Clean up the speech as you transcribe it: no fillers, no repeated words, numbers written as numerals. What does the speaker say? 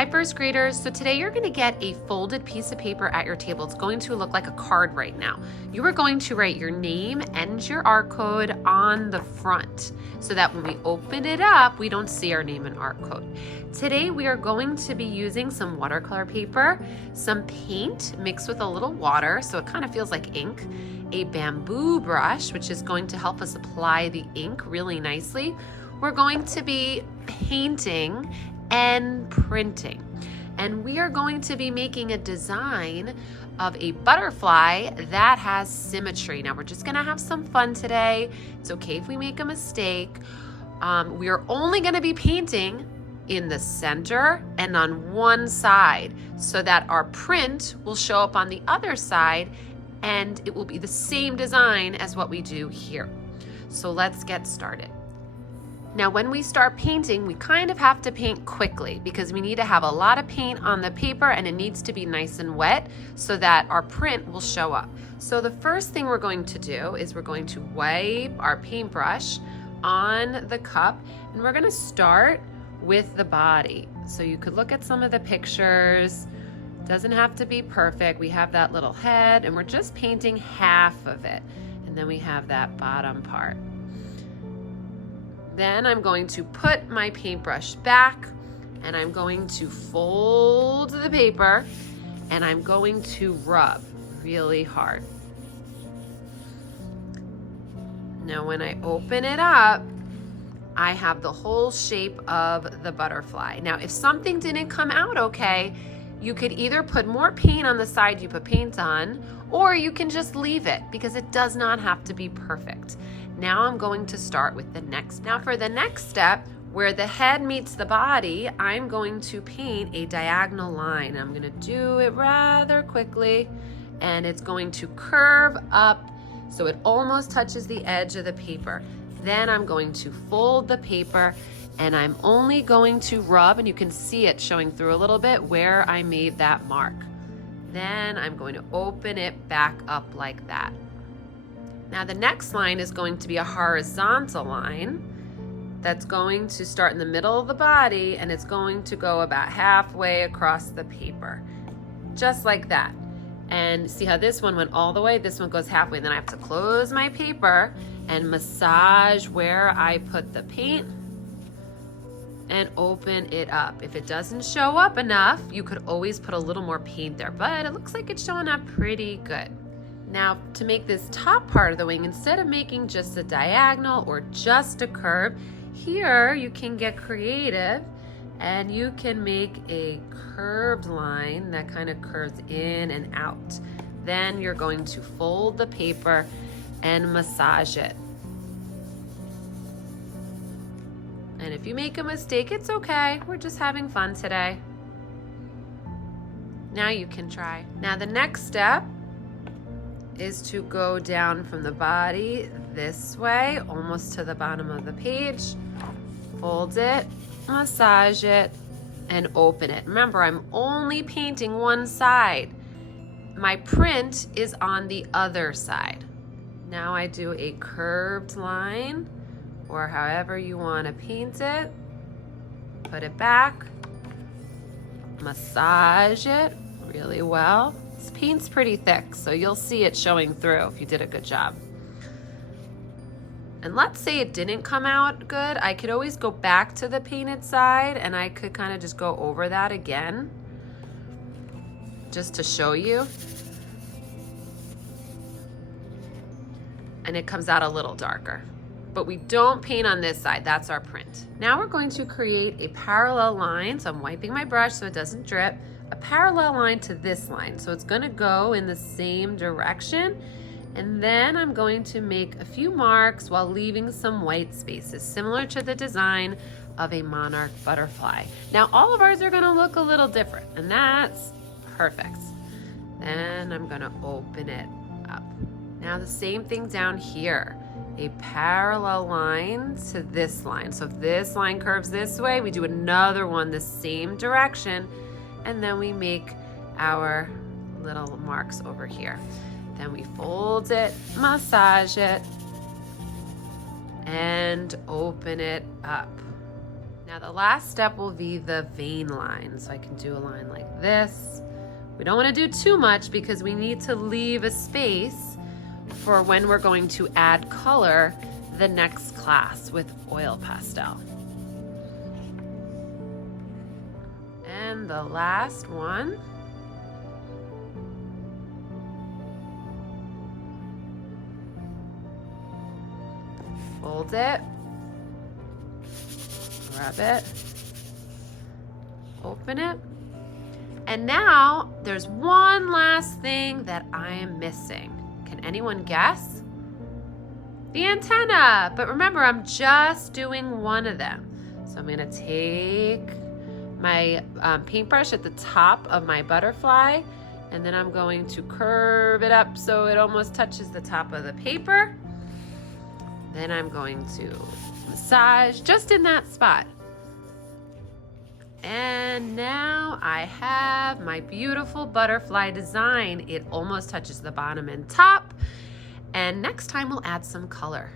Hi, first graders. So today you're going to get a folded piece of paper at your table. It's going to look like a card right now. You are going to write your name and your art code on the front so that when we open it up, we don't see our name and art code. Today we are going to be using some watercolor paper, some paint mixed with a little water so it kind of feels like ink, a bamboo brush, which is going to help us apply the ink really nicely. We're going to be painting and printing. And we are going to be making a design of a butterfly that has symmetry. Now we're just gonna have some fun today. It's okay if we make a mistake. We are only gonna be painting in the center and on one side so that our print will show up on the other side and it will be the same design as what we do here. So let's get started. Now, when we start painting, we kind of have to paint quickly because we need to have a lot of paint on the paper and it needs to be nice and wet so that our print will show up. So the first thing we're going to do is we're going to wipe our paintbrush on the cup and we're going to start with the body. So you could look at some of the pictures. Doesn't have to be perfect. We have that little head and we're just painting half of it. And then we have that bottom part. Then I'm going to put my paintbrush back and I'm going to fold the paper and I'm going to rub really hard. Now when I open it up, I have the whole shape of the butterfly. Now if something didn't come out okay, you could either put more paint on the side you put paint on, or you can just leave it because it does not have to be perfect. Now I'm going to start with the next. Now for the next step, where the head meets the body, I'm going to paint a diagonal line. I'm going to do it rather quickly, and it's going to curve up so it almost touches the edge of the paper. Then I'm going to fold the paper, and I'm only going to rub, and you can see it showing through a little bit where I made that mark. Then I'm going to open it back up like that. Now the next line is going to be a horizontal line that's going to start in the middle of the body and it's going to go about halfway across the paper, just like that. And see how this one went all the way? This one goes halfway. Then I have to close my paper and massage where I put the paint and open it up. If it doesn't show up enough, you could always put a little more paint there, but it looks like it's showing up pretty good. Now to make this top part of the wing, instead of making just a diagonal or just a curve, here you can get creative and you can make a curved line that kind of curves in and out. Then you're going to fold the paper and massage it. And if you make a mistake, it's okay. We're just having fun today. Now you can try. Now the next step is to go down from the body this way, almost to the bottom of the page. Fold it, massage it, and open it. Remember, I'm only painting one side. My print is on the other side. Now I do a curved line, or however you want to paint it. Put it back, massage it really well. This paint's pretty thick, so you'll see it showing through if you did a good job. And let's say it didn't come out good, I could always go back to the painted side and I could kind of just go over that again, just to show you. And it comes out a little darker. But we don't paint on this side, that's our print. Now we're going to create a parallel line, so I'm wiping my brush so it doesn't drip, a parallel line to this line. So it's gonna go in the same direction, and then I'm going to make a few marks while leaving some white spaces, similar to the design of a monarch butterfly. Now all of ours are gonna look a little different, and that's perfect. Then I'm gonna open it up. Now the same thing down here. A parallel line to this line. So if this line curves this way, we do another one the same direction, and then we make our little marks over here. Then we fold it, massage it, and open it up. Now the last step will be the vein line. So I can do a line like this. We don't want to do too much because we need to leave a space for when we're going to add color the next class with oil pastel. And the last one. Fold it, grab it, open it. And now there's one last thing that I am missing. Can anyone guess? The antenna. But remember, I'm just doing one of them. So I'm gonna take my paintbrush at the top of my butterfly, and then I'm going to curve it up so it almost touches the top of the paper. Then I'm going to massage just in that spot. And now I have my beautiful butterfly design. It almost touches the bottom and top. And next time we'll add some color.